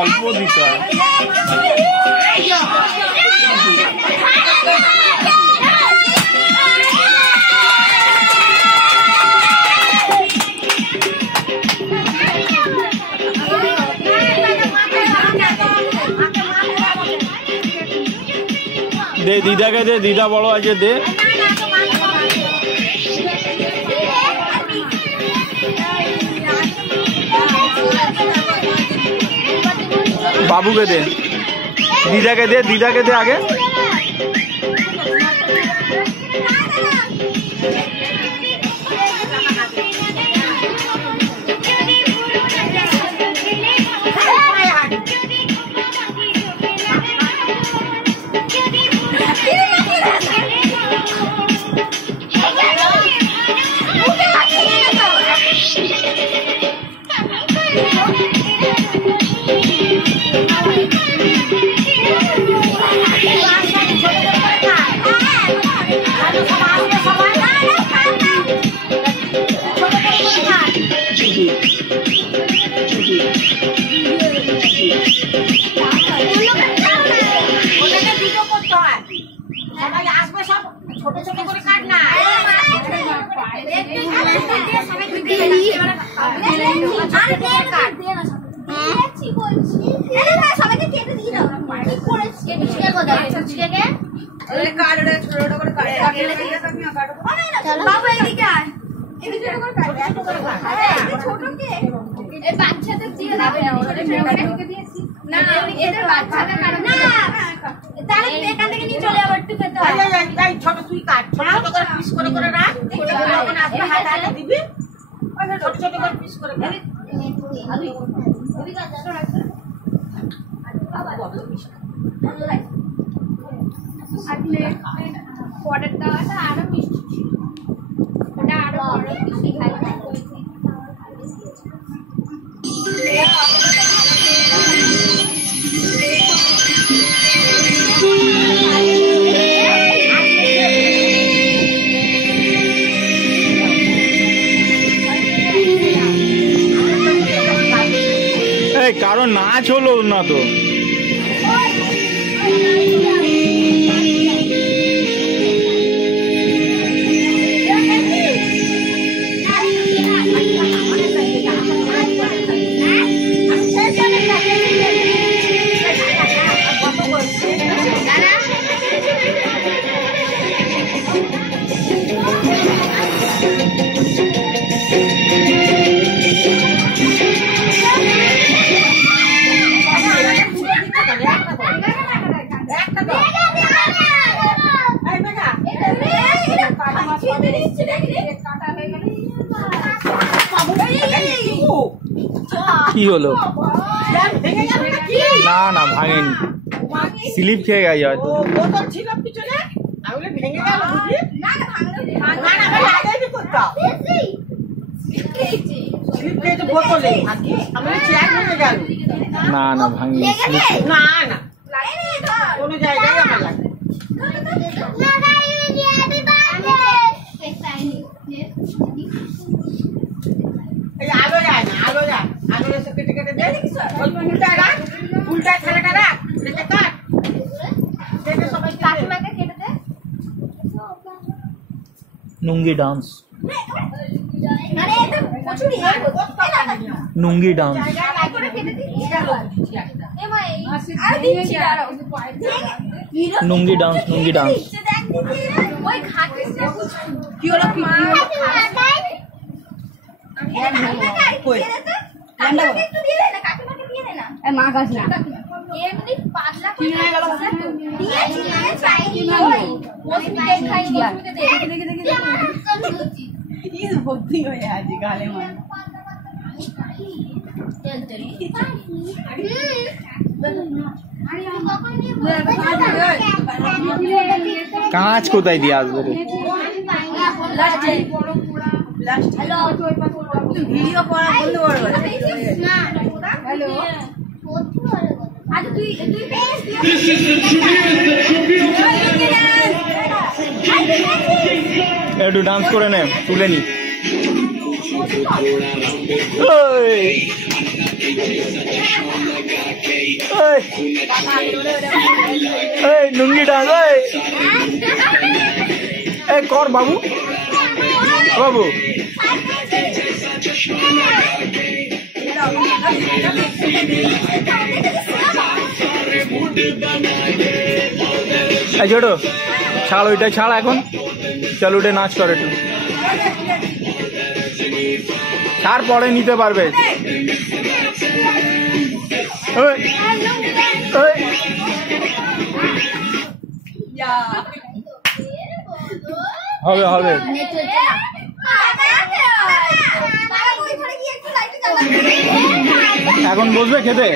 অল্প দিতে হয়। দে দিদাকে দে, দিদা বড় আছে দে। বাবুকে দে, দিদাকে দে, দিদাকে দে আগে। কারো নাচ হলো না তো। কি হলো? না না ভাঙেনি, স্লিপ খেয়ে গেছে হয়তো। না না ভাঙেনি, না না কোনো জায়গায় আমার লাগে। আলো যায় না, আলো যায়, আলো এসে কেটে কেটে দে, উল্টা রাখ, উল্টা খেলাটা রাখ, কেটে কাট, কেটে সবাই কাকিমাকে কেটে দে। Nungi dance, Nungi dance, Nungi dance, Nungi dance. কাঁচ কোথায় দিয়ে আসবে রে? ভিডিও করা বলতে পারবে হ্যালো একটু ডান্স করে নে, তুলে নি। লুঙ্গি ডান্স কর বাবু, বাবু ছোট ছাড়, ওইটা ছাড় এখন, চল উঠে নাচ করে একটু ছাড়, পরে নিতে পারবে। হবে হবে, এখন বসবে খেতে।